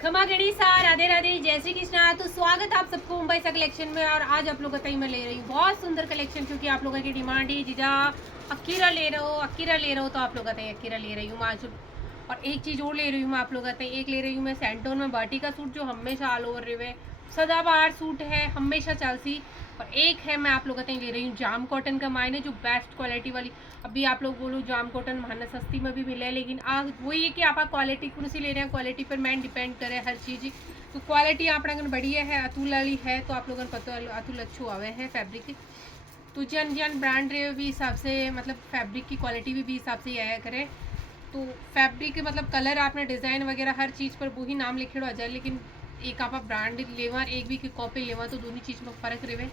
खमा गणिसा, राधे राधे, जय श्री कृष्णा। तो स्वागत आप सबको मुंबई सा कलेक्शन में। और आज आप लोगों का मैं ले रही हूँ बहुत सुंदर कलेक्शन, क्योंकि आप लोगों की डिमांड है जीजा अकीरा ले रहे हो, अकीरा ले रहे हो, तो आप लोग अकीरा ले रही हूँ आज। और एक चीज़ और ले रही हूँ मैं आप लोग एक ले रही हूँ मैं सेंटोन में बाटी का सूट, जो हमेशा ऑल ओवर रिवे सदाबहार सूट है, हमेशा चलती। और एक है मैं आप लोगों ले रही हूँ जाम कॉटन का मायने, जो बेस्ट क्वालिटी वाली। अभी आप लोग बोलो जाम कॉटन माना सस्ती में भी मिले है, लेकिन आज वही है कि आप क्वालिटी कौन सी ले रहे हैं, क्वालिटी पर मैन डिपेंड करे हर चीज़। तो क्वालिटी अपना बढ़िया है, अतुल वाली है, तो आप लोगों को पता अतुल अच्छू आवे है फैब्रिक की। तो जन जन ब्रांड रहे भी हिसाब से, मतलब फैब्रिक की क्वालिटी भी हिसाब से आया करे। तो फैब्रिक के मतलब कलर आपने डिज़ाइन वगैरह हर चीज़ पर वही नाम लिखे आ जाए, लेकिन एक आप ब्रांड लेवा एक भी की कॉपी लेवा, तो दोनों चीज़ में फ़र्क रहे।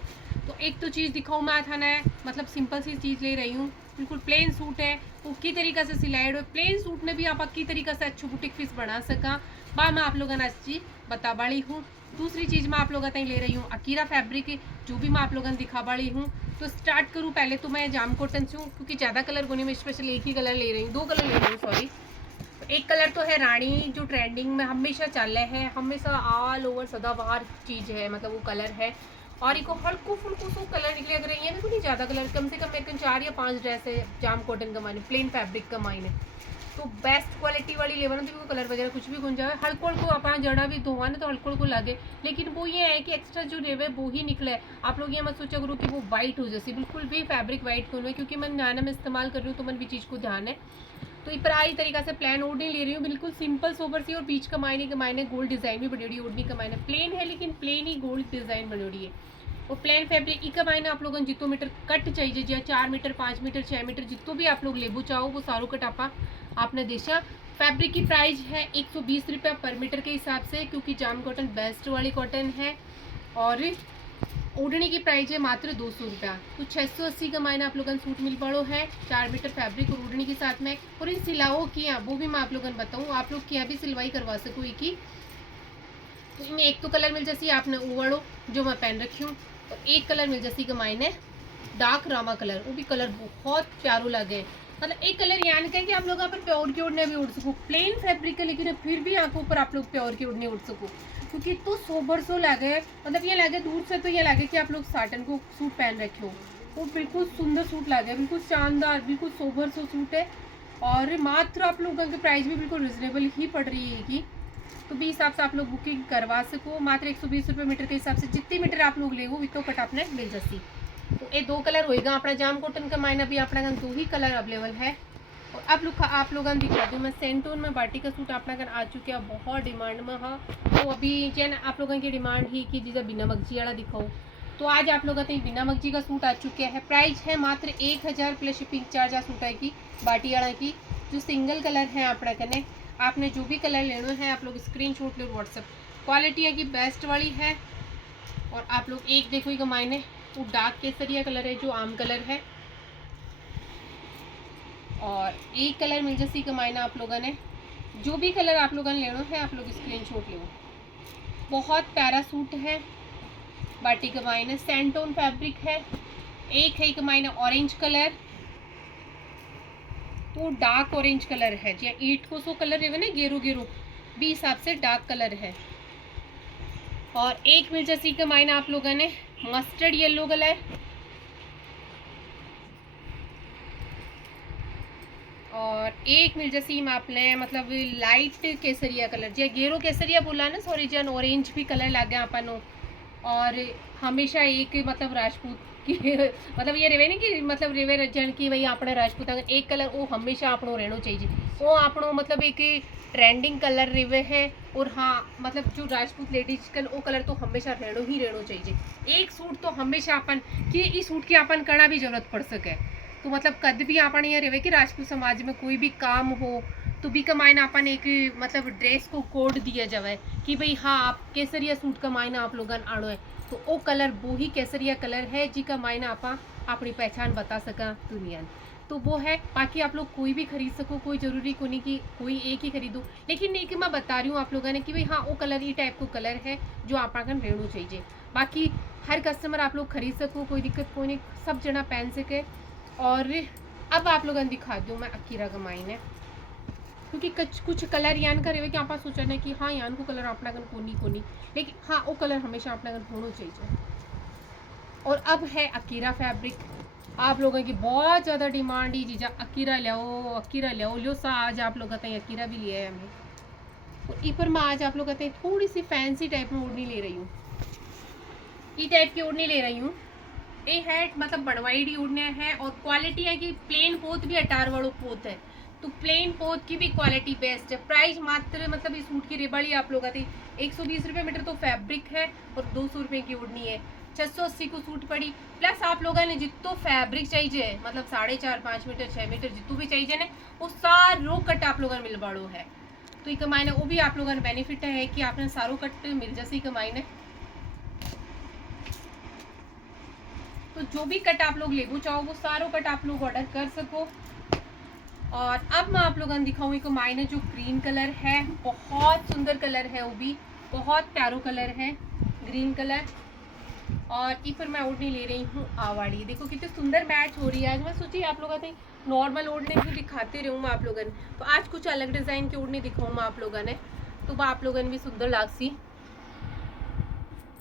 तो एक तो चीज़ दिखाऊँ मैं था ना, मतलब सिंपल सी चीज़ ले रही हूँ, बिल्कुल प्लेन सूट है, वो की तरीका से सिलाई हुए प्लेन सूट ने भी आप की तरीका से अच्छी बुटीक पीस बना सका, बा मैं आप लोगों ने अच्छी बता बाड़ी हूँ। दूसरी चीज़ मैं आप लोगों तक ले रही हूँ अकीरा फैब्रिक, जो भी मैं आप लोगों ने दिखा बाड़ी हूँ। तो स्टार्ट करूँ पहले तो मैं जाम कॉटन से हूँ, क्योंकि ज़्यादा कलर को नहीं, मैं स्पेशल एक ही कलर ले रही हूँ, दो कलर ले रही हूँ सॉरी। एक कलर तो है रानी, जो ट्रेंडिंग में हमेशा चल रहे हैं, हमेशा ऑल ओवर सदाबहार चीज़ है, मतलब वो कलर है। और एक हल्को फुल्को सो कलर निकले, अगर ये देखो नहीं ज़्यादा कलर, कम से कम मेरे 4 या 5 ड्रेस है जाम कॉटन का मायने, प्लेन फैब्रिक का मायने। तो बेस्ट क्वालिटी वाली लेवन तो कलर वगैरह कुछ भी गुन जाए, हल्को को अपना जड़ा भी धोवा ना तो हल्को को लगे, लेकिन वो ये है कि एक्स्ट्रा जो रेवे वो ही निकला है। आप लोग ये मत सोचा करो कि वो वाइट हो जैसी, बिल्कुल भी फैब्रिक वाइट क्यों है, क्योंकि मैं नाना में इस्तेमाल कर रही हूँ, तो मन भी चीज़ को ध्यान है। तो ये प्राई तरीका से प्लान ओढ़नी ले रही हूँ, बिल्कुल सिंपल सोबर सी, और बीच का मायने गोल्ड डिज़ाइन भी बड़ी ओढ़नी का मायने प्लेन है, लेकिन प्लेन ही गोल्ड डिज़ाइन बनी है। और प्लेन फैब्रिक ई का मायने आप लोगों जितो मीटर कट चाहिए, जो 4 मीटर 5 मीटर 6 मीटर जितो भी आप लोग लेबू चाहो, वो सारों कट आपने देशा। फैब्रिक की प्राइस है 120 रुपया पर मीटर के हिसाब से, क्योंकि जाम कॉटन बेस्ट वाली कॉटन है। और ओढ़नी की प्राइस है मात्र 200 रुपया। तो 680 का मायने आप लोगों को सूट मिल पड़ो है, 4 मीटर फैब्रिक और ओढ़नी के साथ में। और इन सिलाओ किया वो भी मैं आप लोगों को बताऊँ, आप लोग क्या भी सिलवाई करवा सको एक ही। तो इनमें एक तो कलर मिल जैसी आपने ओवड़ो जो मैं पहन रखी हूँ, और एक कलर मिल जैसी का मायने डार्क रामा कलर, वो भी कलर बहुत प्यारो लगे। मतलब एक कलर यानी कहें कि आप लोग यहाँ पर प्योर की ओढ़ने भी उड़ सको, प्लेन फैब्रिक है, लेकिन फिर भी आंखों पर आप लोग प्योर की ओढ़ने उड़ सको, क्योंकि तो सोबर सो लगे, मतलब ये लगे दूर से तो ये लगे कि आप लोग साटन को सूट पहन रखे हो। वो बिल्कुल सुंदर सूट लगे, बिल्कुल शानदार, बिल्कुल सोबर सो सूट है। और मात्र आप लोगों की प्राइस भी बिल्कुल रिजनेबल ही पड़ रही है कि, तो भी हिसाब से आप लोग बुकिंग करवा सको। मात्र 120 रुपये मीटर के हिसाब से, जितनी मीटर आप लोग ले वो तो कट आपने मिल जाती। तो ये दो कलर होएगा अपना जाम कॉटन का मायना भी अपना दो ही कलर अवेलेबल है। और आप लोगों ने दिखा दूँ मैं सेंटोन में बाटी का सूट अपना आ चुके हैं, बहुत डिमांड में। हाँ, तो अभी जैन आप लोगों की डिमांड ही कि जिसे बिना मगजी वाला दिखाओ, तो आज आप लोगों ने बिना मगजी का सूट आ चुके हैं। प्राइस है मात्र 1000 प्लस शिपिंग चार्ज आ सूट की बाटी वाला की, जो सिंगल कलर है अपना कने। आपने जो भी कलर लेना है आप लोग स्क्रीनशॉट लो व्हाट्सएप। क्वालिटी है कि बेस्ट वाली है। और आप लोग एक देखो ये मायने वो डार्क केसरिया कलर है, जो आम कलर है। और एक कलर मिल जैसी का मायना आप लोगों ने जो भी कलर आप लोगों ने लेना है आप लोग स्क्रीनशॉट लो। बहुत प्यारा सूट है, बाटी का मायने सैंटोन फैब्रिक है। एक है का मायने ऑरेंज कलर, तो डार्क ऑरेंज कलर है, जी ईट को सो कलर है ना, गेरू गेरू भी हिसाब से डार्क कलर है। और एक मिल जैसी का मायना आप लोगों ने मस्टर्ड येलो कलर, और एक मिल जैसी में आपने मतलब लाइट केसरिया कलर, जी गेरो केसरिया बोला ना सॉरी, जन ऑरेंज भी कलर लग गया अपन। और हमेशा एक मतलब राजपूत की मतलब ये रेवे नहीं कि मतलब रेवे रजन की भाई अपने राजपूत एक कलर वो हमेशा अपनों रहना चाहिए, वो अपनों मतलब एक ट्रेंडिंग कलर रेवे है। और हाँ मतलब जो राजपूत लेडीज कल वो कलर तो हमेशा रहना चाहिए। एक सूट तो हमेशा अपन कि इस सूट की अपन करना भी जरूरत पड़ सके, तो मतलब कद भी अपन ये रेवे कि राजपूत समाज में कोई भी काम हो तो भी कमायना अपन एक मतलब ड्रेस को कोड दिया जाए कि भाई हाँ आप केसरिया सूट का मायना आप लोगन आड़ो है, तो वो कलर वो ही केसरिया कलर है जी का मायना आप अपनी पहचान बता सका दुनिया। तो वो है, बाकी आप लोग कोई भी खरीद सको, कोई ज़रूरी को नहीं कि कोई एक ही खरीदो, लेकिन एक मैं बता रही हूँ आप लोगों ने कि भाई हाँ वो कलर ये टाइप को कलर है जो आप आगन रहना चाहिए। बाकी हर कस्टमर आप लोग खरीद सको, कोई दिक्कत कोई नहीं, सब जना पहन सके। और अब आप लोगों ने दिखा दूँ मैं अकीरा का मायने, क्योंकि कुछ कलर यान करे हुए कि आप सोचा ना कि हाँ यान को कलर अपना गन कोनी लेकिन हाँ वो कलर हमेशा अपना गन होना चाहिए। और अब है अकीरा फैब्रिक, आप लोगों की बहुत ज़्यादा डिमांड ही जीजा अकीरा ले लो सा। आज आप लोग कहते हैं अकीरा भी लिया है हमें। और ईपर में आज आप लोग कहते हैं थोड़ी सी फैंसी टाइप में ओढ़नी ले रही हूँ, ई टाइप की ओढ़नी ले रही हूँ। ये है मतलब बनवाई ओढ़ने हैं और क्वालिटी है कि प्लेन पोत भी 18 वालों पोत है, तो प्लेन पोत की भी क्वालिटी बेस्ट है। प्राइस मात्र मतलब इस सूट की रेबड़ी आप लोग आती 120 रुपये मीटर तो फैब्रिक है और 200 रुपये की ओढ़नी है। 680 को सूट पड़ी, प्लस आप लोगों ने जितो फैब्रिक चाहिए मतलब 4.5 5 मीटर 6 मीटर जितू भी चाहिए ना वो सारो कट आप लोगों ने मिल बाड़ो है। तो ये कमाई ने वो भी आप लोगों ने बेनिफिट है कि आपने सारो कट मिल जैसे कमाई ने। तो जो भी कट आप लोग लेना चाहो वो सारो कट आप लोग ऑर्डर कर सको। और अब मैं आप लोगों ने दिखाऊँ एक मायने जो ग्रीन कलर है, बहुत सुंदर कलर है, वो भी बहुत प्यारो कलर है ग्रीन कलर। और ये फिर मैं ओढ़नी ले रही हूँ आवाड़ी, देखो कितनी सुंदर मैच हो रही है। आज मैं सोची आप लोगों ने नॉर्मल ओढ़ने भी दिखाते रहूँ मैं आप लोगों ने, तो आज कुछ अलग डिज़ाइन की ओढ़नी दिखाऊँ मैं आप लोगों ने, तो वह आप लोगों ने भी सुंदर लागसी।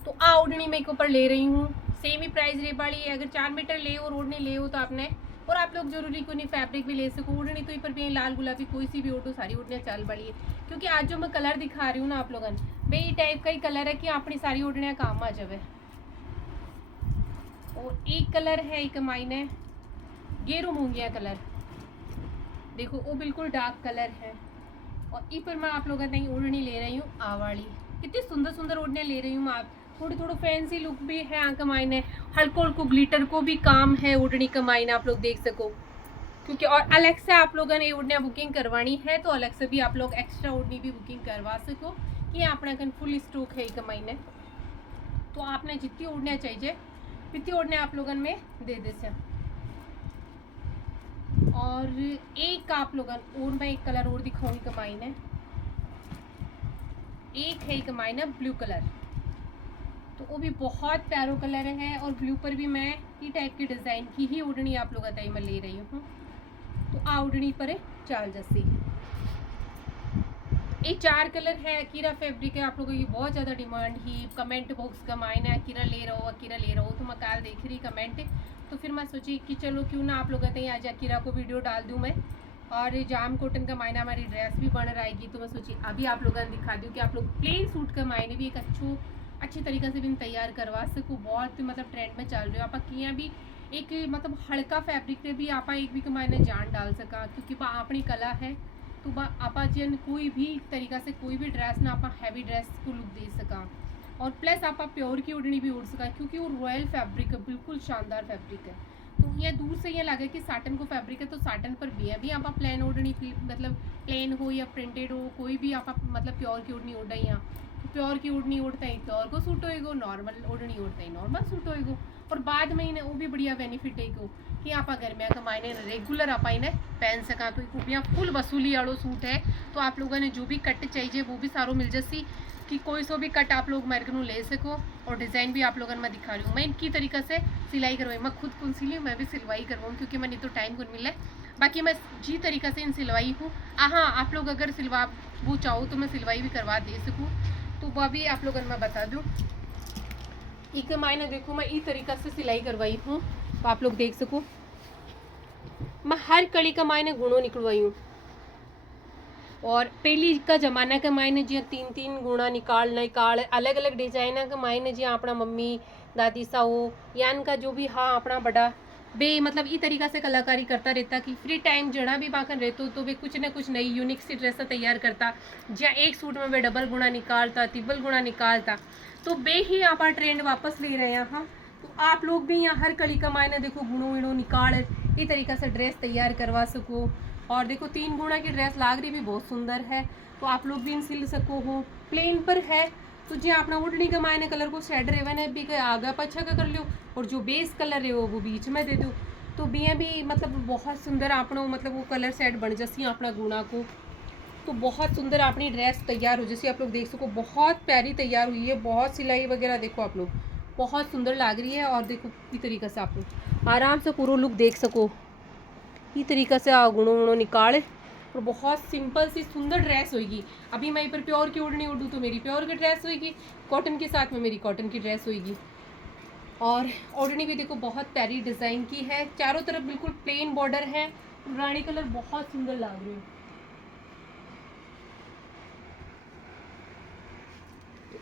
तो आ ओढ़नी मैं एक ऊपर ले रही हूँ, सेम ही प्राइस रे वाली है। अगर 4 मीटर ले और ओढ़नी ले हो तो आपने, और आप लोग जरूरी को नहीं फैब्रिक भी ले सको। ओढ़नी तो पर भी लाल गुलाबी कोई सी भी ओढ़ो सारी ओढ़नियाँ चल वाली है, क्योंकि आज जो मैं कलर दिखा रही हूँ ना आप लोगों ने बे टाइप का ही कलर है कि अपनी सारी ओढ़नियाँ काम आ जाए। और एक कलर है एक मायने गेरू मूंगिया कलर, देखो वो बिल्कुल डार्क कलर है। और ई पर मैं आप लोगों ने ओढ़नी ले रही हूँ आवाड़ी, कितनी सुंदर सुंदर ओढ़नियाँ ले रही हूँ। आप थोड़ी फैंसी लुक भी है आँख मायने, हल्को हल्को ग्लिटर को भी काम है ओढ़नी का मायने आप लोग देख सको। क्योंकि और अलग से आप लोगों ने ओढ़नियाँ बुकिंग करवानी है तो अलग से भी आप लोग एक्स्ट्रा ओढ़नी भी बुकिंग करवा सको, कि अपना कन फुल स्टॉक है एक मायने। तो आपने जितनी ओढ़नियाँ चाहिए इतनी ओढ़नियाँ आप लोगों में दे दे से। और एक आप लोगन और मैं एक कलर और दिखाऊंगी कमाई ने, एक है कमाई ना ब्लू कलर, तो वो भी बहुत प्यारो कलर है। और ब्लू पर भी मैं ये टाइप की डिज़ाइन की ही ओढ़नी आप लोग बताइए मैं ले रही हूँ। तो आ ओढ़नी पर चाल जैसी ये 4 कलर है, अकीरा फैब्रिक है। आप लोगों की बहुत ज़्यादा डिमांड ही कमेंट बॉक्स का मायना अकीरा ले रहा हो, तो मैं कल देख रही कमेंट, तो फिर मैं सोची कि चलो क्यों ना आप लोग कहते हैं आज अकीरा को वीडियो डाल दूँ मैं। और जाम कॉटन का मायना हमारी ड्रेस भी बन रहेगी, तो मैं सोची अभी आप लोगों ने दिखा दूँ कि आप लोग प्लेन सूट का मायने भी एक अच्छी तरीके से भी तैयार करवा सको। बहुत मतलब ट्रेंड में चल रहे हो आप किया भी एक मतलब हल्का फैब्रिक पे भी आप एक भी मायने जान डाल सका, क्योंकि वह अपनी कला है। तो आप जन कोई भी तरीका से कोई भी ड्रेस ना आप हैवी ड्रेस को लुक दे सका। और प्लस आप प्योर की ओढ़नी भी ओढ़ सका, क्योंकि वो रॉयल फैब्रिक है, बिल्कुल शानदार फैब्रिक है। तो ये दूर से ये लगे कि साटन को फैब्रिक है, तो साटन पर भी आप प्लेन ओढ़नी मतलब प्लेन हो या प्रिंटेड हो, कोई भी आप मतलब प्योर की ओढ़नी ओढ़ा यहाँ, तो प्योर की ओढ़नी ओढ़ता ही प्योर को सूट होएगो, नॉर्मल ओढ़नी ओढ़ता ही नॉर्मल सूट होएगो। और बाद में इन्हें वो भी बढ़िया बेनिफिट है कि आप गर्मिया का मायने रेगुलर आप इन्हें पहन सका। तो रुपया फुल वसूली वालों सूट है। तो आप लोगों ने जो भी कट चाहिए वो भी सारो मिल जैसी, कि कोई सो भी कट आप लोग मेरे को ले सको। और डिज़ाइन भी आप लोगों ने मैं दिखा रही हूँ, मैं इनकी तरीक़े से सिलाई करवाई, मैं खुद कौन सिली मैं भी सिलवाई करवाऊँ, क्योंकि मैंने तो टाइम कौन मिला। बाकी मैं जी तरीक़े से इन सिलवाई हूँ। हाँ आप लोग अगर सिलवा वो चाहो तो मैं सिलवाई भी करवा दे सकूँ, तो वह भी आप लोगों ने मैं बता दूँ। एक मायने देखो मैं इस तरीक़ा से सिलाई करवाई हूँ, तो आप लोग देख सको। मैं हर कड़ी का मायने गुणों निकलवाई हूँ। और पहली का जमाना का मायने जी 3 गुणा निकाल अलग अलग डिजाइन का मायने जी अपना मम्मी दादी साहू यान का जो भी हाँ अपना बड़ा बे मतलब इस तरीका से कलाकारी करता रहता कि फ्री टाइम जड़ा भी बाकर रहते तो वे कुछ ना कुछ नई यूनिक सी ड्रेस तैयार करता, जहाँ एक सूट में वे डबल गुणा निकालता तिब्बल गुणा निकालता। तो बे ही आप ट्रेंड वापस ले रहे हैं। हाँ तो आप लोग भी यहाँ हर कली का मायने देखो गुणों विणों निकाल इस तरीका से ड्रेस तैयार करवा सको। और देखो 3 गुणा की ड्रेस लाग रही भी बहुत सुंदर है, तो आप लोग भी इन सिल सको हो। प्लेन पर है तो जी अपना ओढ़नी का मायने कलर को शेड रेवन है भी आगा पछा का कर लो, और जो बेस कलर है वो बीच में दे दो। तो भी मतलब बहुत सुंदर अपना मतलब वो कलर सेट बन जैसी अपना गुणा को, तो बहुत सुंदर अपनी ड्रेस तैयार हो जैसे आप लोग देख सको। बहुत प्यारी तैयार हुई है, बहुत सिलाई वगैरह देखो आप लोग बहुत सुंदर लग रही है। और देखो इस तरीके से आप लोग आराम से पूरा लुक देख सको। इस तरीका से गुणों गुणों निकाल पर बहुत सिंपल सी सुंदर ड्रेस होगी। अभी मैं पर प्योर की ओढ़नी उड़ूँ तो मेरी प्योर की ड्रेस होगी, कॉटन के साथ में मेरी कॉटन की ड्रेस होगी। और ओढ़नी भी देखो बहुत प्यारी डिज़ाइन की है, चारों तरफ बिल्कुल प्लेन बॉर्डर है, रानी कलर बहुत सुंदर लग रही है।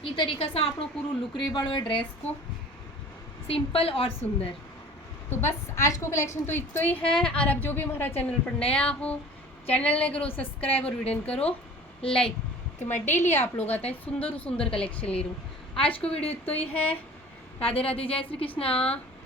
ई तरीका से आप पूरा लुक रही बड़ो ड्रेस को सिंपल और सुंदर। तो बस आज को कलेक्शन तो इतना ही है। और अब जो भी हमारा चैनल पर नया हो, चैनल ने करो सब्सक्राइब और वीडियो करो लाइक, कि मैं डेली आप लोग आता है सुंदर सुंदर कलेक्शन ले रही हूँ। आज को वीडियो इतना ही है। राधे राधे, जय श्री कृष्णा।